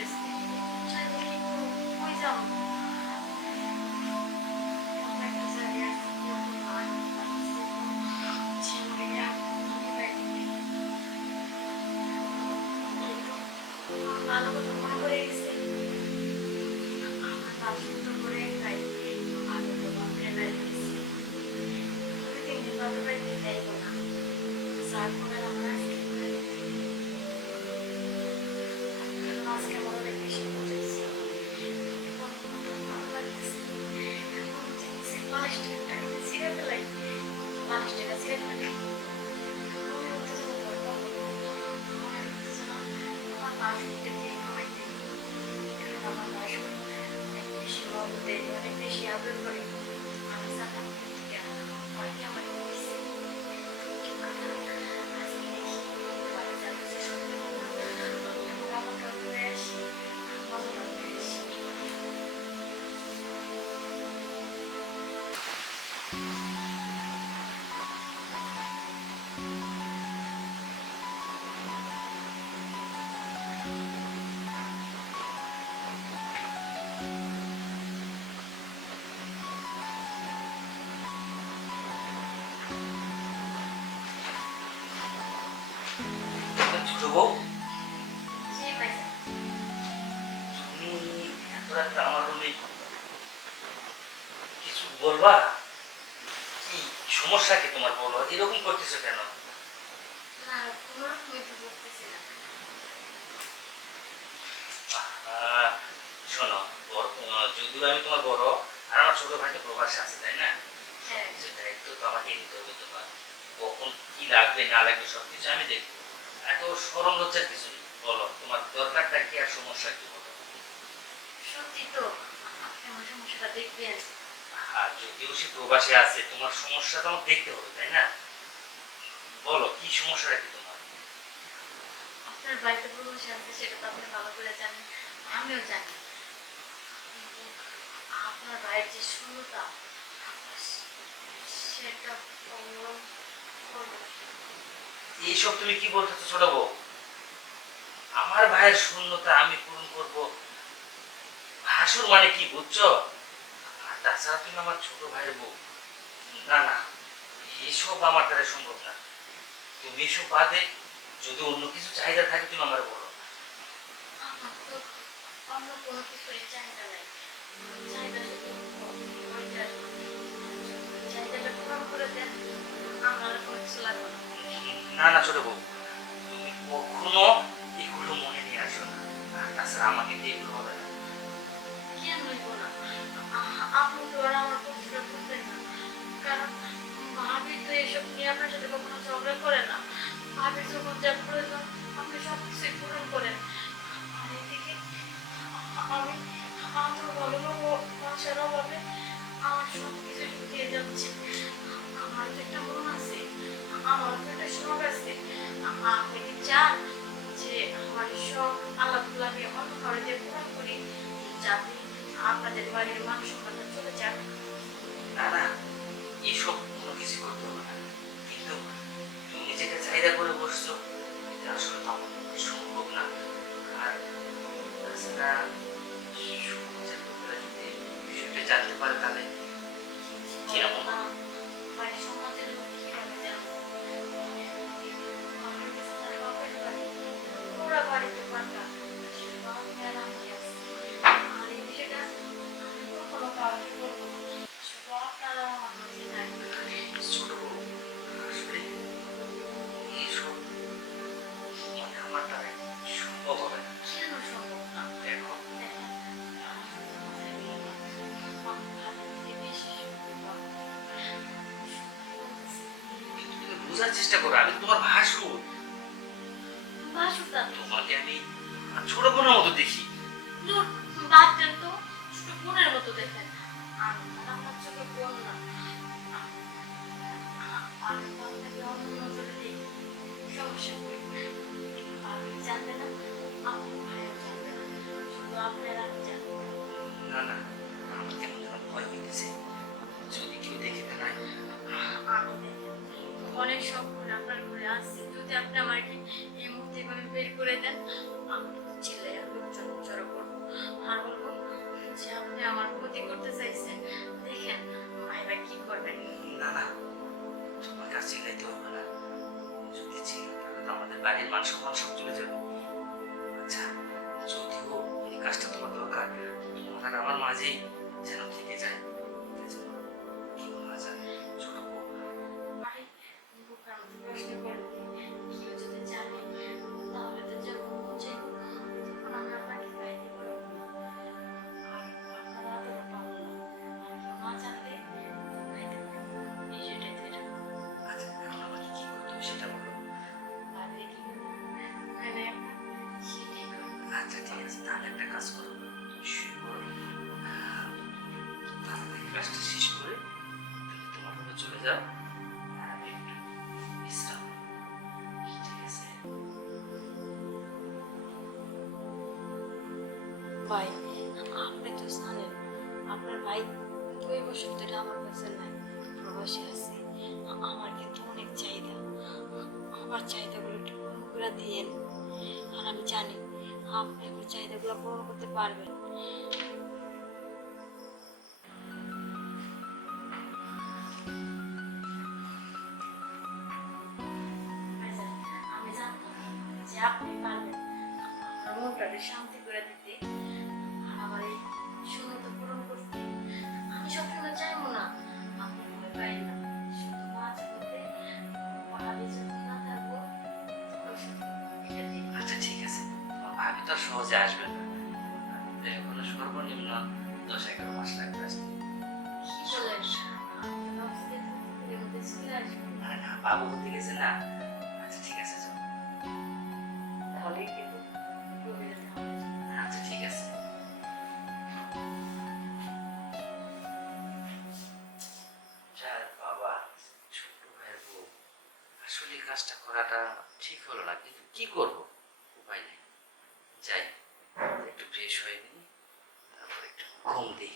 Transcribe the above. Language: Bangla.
কিছু পাইতেছি and then beneficiary for বলবা? কি সমস্যা কি তোমার বলো? এরকম করতেছো কেন? শোনো যদিও আমি তোমার বড় আর আমার ছোট ভাইটা প্রবাসে আছে তাই না? হ্যাঁ। দায়িত্ব তো আমাকে নিতে হবে তোমার। কখন কি লাগবে না লাগবে সব কিছু আমি দেখব। এত সরম লজ্জার কিছু নেই। বলো তোমার দরকারটা কি আর সমস্যা কি বলো? সত্যি তো আপনি আমার সমস্যাটা দেখবেন। আর যদিও সে প্রবাসে আছে তোমার সমস্যা তো আমার দেখতে হবে তাই না? বলো কি সমস্যাটা কি তোমার? আপনার বাড়িতে প্রবেশ আছে সেটা তো আপনি ভালো করে জানেন আমিও জানি। আপনার ভাইয়ের যে সেটা এইসব তুমি কি বলতেছো ছোট বউ? আমার ভাইয়ের শূন্যতা আমি পূরণ করব। ভাসুর মানে কি বুঝছ? তাছাড়া তুমি আমার ছোট ভাইয়ের বউ। না না এসব আমার দ্বারা সম্ভব না। তুমি এসব বাদে যদি অন্য কিছু চাহিদা থাকে তুমি আমার বলো অন্য কোনো কিছুই চাহিদা নাই। চাহিদা চাহিদাটা পূরণ করে দেন আমার কোনো কিছু লাগবে না। না ছোট বউ তুমি কখনো এগুলো মনে নিয়ে আসো না। তাছাড়া আমাকে দিয়ে এগুলো হবে কিছু করতে হবে না। কিন্তু তুমি চাহিদা করে বসছো, এটা আসলে তখন সম্ভব না। আর তাছাড়া জানতে পারে তাহলে কি এমন? বোঝার চেষ্টা করো আমি তোমার বাসুদা, তোমাকে আমি ছোট বোনের মতো দেখি দূর, বাদ দেন তো। ছোট বোনের মতো দেখেন। চোখে বোন না। না, না। আমার কেমন যেন ভয় হইতেছে যদি কেউ দেখে ফেলায় আমি অনেক করে আপনার ঘরে আসছি যদি আপনি আমাকে এই মুহূর্তে এভাবে বের করে দেন, আমি আর লোকজন জড়ো করব। আর বলব যে আপনি আমার ক্ষতি করতে চাইছেন, দেখেন মায়েরা কি করবেন। না না তোমার কাছে গাইতে হবে না। যদি ছিল তাহলে তো আমাদের বাড়ির মান সম্মান সব চলে যাবে। আচ্ছা যদিও এই কাজটা তোমার দরকার, তোমার আমার মাঝেই যেন থেকে যায়। আছে তাহলে একটা কাজ করো। তুমি শুয়ে কাজটা শেষ করে তুমি তোমার রুমে চলে যাও। আর ঠিক আছে? ভাই, আপনি তো জানেন, আপনার ভাই দুই বছর ধরে আমার কাছে নাই, প্রবাসী আছে। আমার কিন্তু অনেক চাহিদা। আমার চাহিদাগুলো একটু করে দিয়েন আর আমি জানি আপনি চাহিদাগুলো পূরণ করতে পারবেন আমি যে আপনি পারবেন। আমার শান্তি করে দিতে আমার এই পূরণ করতে। আমি সবসময় চাইব না, আপনি ভয় পাই না। সহজে আসবে না। সর্বনিম্ন দশ এগারো মাস লাগবে না বাবু হতে গেছে না? আচ্ছা ঠিক আছে যাও। তাহলে কিন্তু আচ্ছা ঠিক আছে। কাজটা করাটা ঠিক হলো না কিন্তু কি করব? উপায় নেই। যাই একটু ফ্রেশ হয়ে নিই তারপর একটু ঘুম দিই।